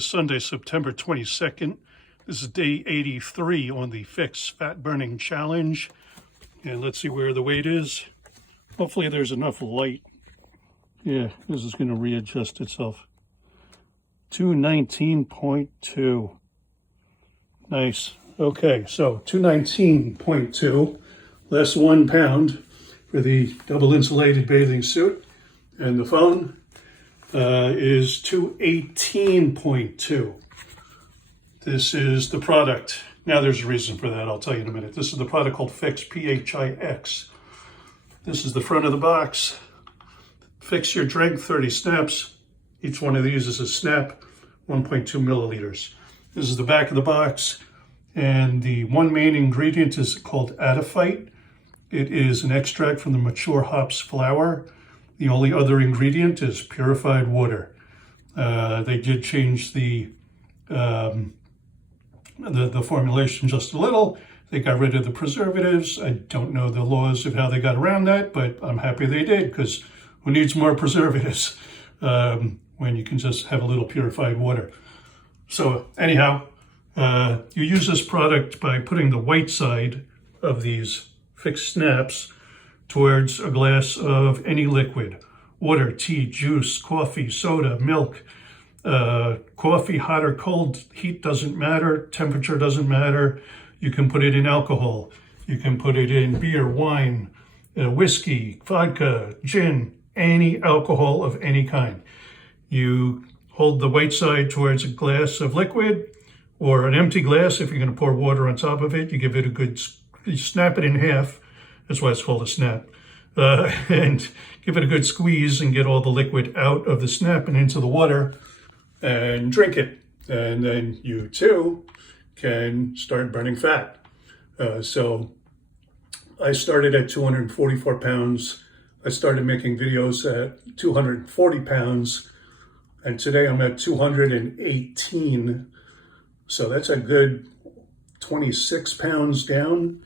Sunday, September 22nd. This is day 83 on the pHix Fat Burning Challenge. And let's see where the weight is. Hopefully there's enough light. Yeah, this is going to readjust itself. 219.2. Nice. Okay, so 219.2, less 1 pound for the double insulated bathing suit. And the phone is 218.2. This is the product. Now there's a reason for that, I'll tell you in a minute. This is the product called pHix, pHix. This is the front of the box. Fix your drink, 30 snaps. Each one of these is a snap, 1.2 milliliters. This is the back of the box. And the one main ingredient is called adiphyte. It is an extract from the mature hops flower. The only other ingredient is purified water. They did change the formulation just a little. They got rid of the preservatives. I don't know the laws of how they got around that, but I'm happy they did, because who needs more preservatives when you can just have a little purified water? So anyhow, you use this product by putting the white side of these pHix snaps towards a glass of any liquid: water, tea, juice, coffee, soda, milk. Coffee, hot or cold, heat doesn't matter, temperature doesn't matter. You can put it in alcohol. You can put it in beer, wine, whiskey, vodka, gin, any alcohol of any kind. You hold the white side towards a glass of liquid or an empty glass. If you're going to pour water on top of it, you give it a good, you snap it in half. That's why it's called a snap. And give it a good squeeze and get all the liquid out of the snap and into the water and drink it. And then you too can start burning fat. So I started at 244 pounds. I started making videos at 240 pounds. And today I'm at 218. So that's a good 26 pounds down.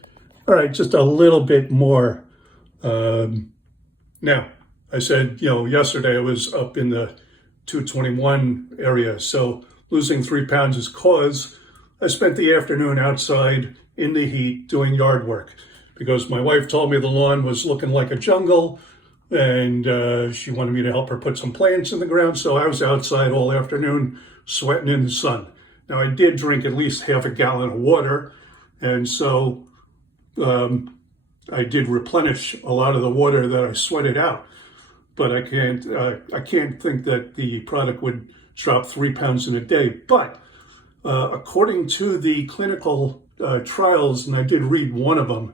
All right, just a little bit more. Now, I said, yesterday I was up in the 221 area. So losing 3 pounds is cause I spent the afternoon outside in the heat doing yard work, because my wife told me the lawn was looking like a jungle, and she wanted me to help her put some plants in the ground. So I was outside all afternoon sweating in the sun. Now, I did drink at least half a gallon of water, and so I did replenish a lot of the water that I sweated out. But I can't think that the product would drop 3 pounds in a day. But according to the clinical trials, and I did read one of them,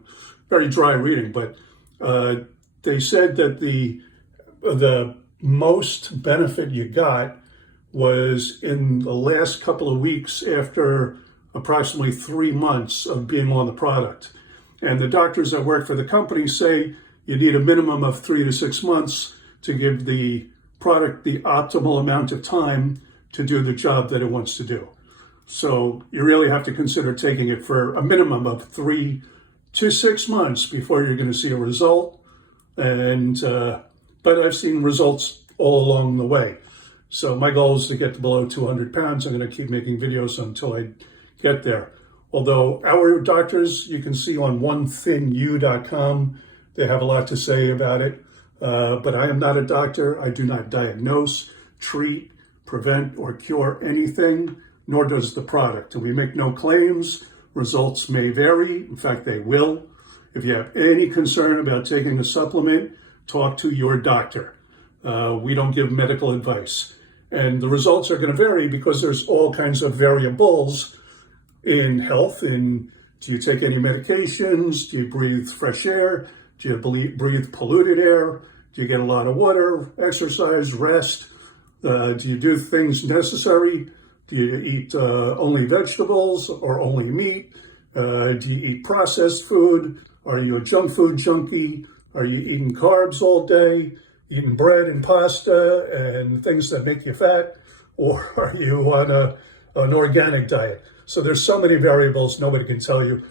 very dry reading, but they said that the most benefit you got was in the last couple of weeks after approximately 3 months of being on the product. And the doctors that work for the company say you need a minimum of 3 to 6 months to give the product the optimal amount of time to do the job that it wants to do. So you really have to consider taking it for a minimum of 3 to 6 months before you're going to see a result. And but I've seen results all along the way. So my goal is to get to below 200 pounds. I'm going to keep making videos until I get there. Although our doctors, you can see on onethinU.com, they have a lot to say about it. But I am not a doctor. I do not diagnose, treat, prevent, or cure anything, nor does the product. And we make no claims. Results may vary. In fact, they will. If you have any concern about taking a supplement, talk to your doctor. We don't give medical advice. And the results are going to vary because there's all kinds of variables in health. Do you take any medications? Do you breathe fresh air? Do you breathe polluted air? Do you get a lot of water, exercise, rest? Do you do things necessary? Do you eat only vegetables or only meat? Do you eat processed food? Are you a junk food junkie? Are you eating carbs all day? Eating bread and pasta and things that make you fat? Or are you on an organic diet? So there's so many variables, nobody can tell you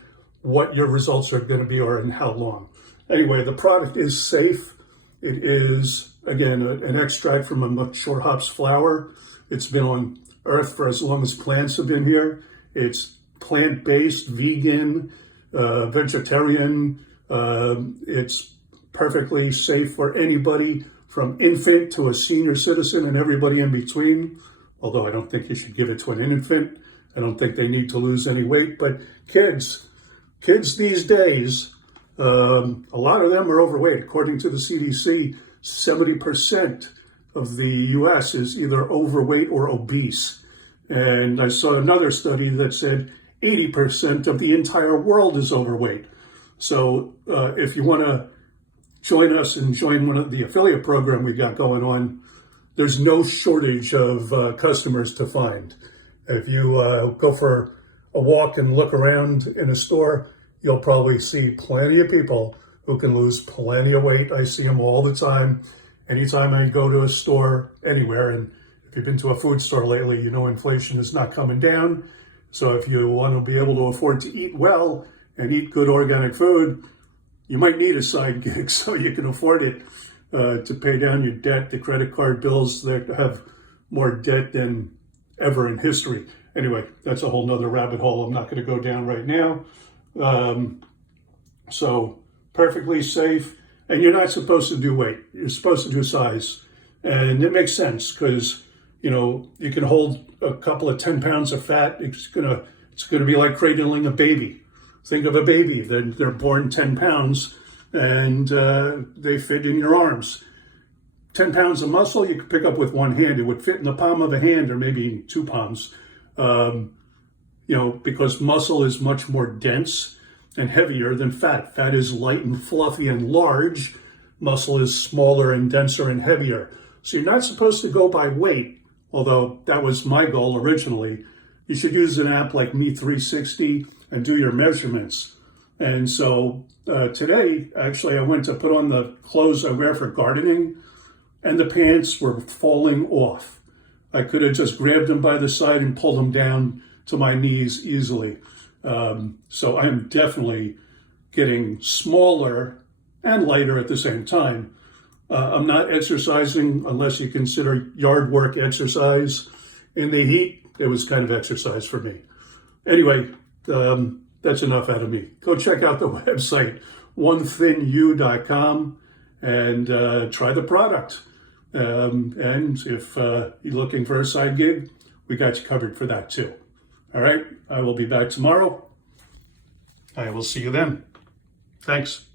what your results are going to be or in how long. Anyway, the product is safe. It is, again, an extract from a mature hops flower. It's been on Earth for as long as plants have been here. It's plant-based, vegan, vegetarian. It's perfectly safe for anybody from infant to a senior citizen and everybody in between. Although I don't think you should give it to an infant. I don't think they need to lose any weight. But kids these days, a lot of them are overweight. According to the CDC, 70% of the US is either overweight or obese. And I saw another study that said 80% of the entire world is overweight. So if you want to join us and join one of the affiliate program we got going on, there's no shortage of customers to find. If you go for a walk and look around in a store, you'll probably see plenty of people who can lose plenty of weight. I see them all the time. Anytime I go to a store anywhere, and if you've been to a food store lately, you know inflation is not coming down. So if you want to be able to afford to eat well and eat good organic food, you might need a side gig so you can afford it to pay down your debt, the credit card bills that have more debt than ever in history. Anyway, that's a whole nother rabbit hole I'm not going to go down right now. So perfectly safe. And you're not supposed to do weight. You're supposed to do size. And it makes sense because, you know, you can hold a couple of 10 pounds of fat. It's gonna be like cradling a baby. Think of a baby. They're born 10 pounds and they fit in your arms. 10 pounds of muscle you could pick up with one hand. It would fit in the palm of a hand or maybe 2 palms. You know, because muscle is much more dense and heavier than fat. Fat is light and fluffy and large. Muscle is smaller and denser and heavier. So you're not supposed to go by weight, although that was my goal originally. You should use an app like Me360 and do your measurements. And so today, actually, I went to put on the clothes I wear for gardening, and the pants were falling off. I could have just grabbed them by the side and pulled them down to my knees easily. So I'm definitely getting smaller and lighter at the same time. I'm not exercising unless you consider yard work exercise. In the heat, it was kind of exercise for me. Anyway, that's enough out of me. Go check out the website, onethinyou.com, and try the product. And if you're looking for a side gig, we got you covered for that too. All right, I will be back tomorrow. I will see you then. Thanks.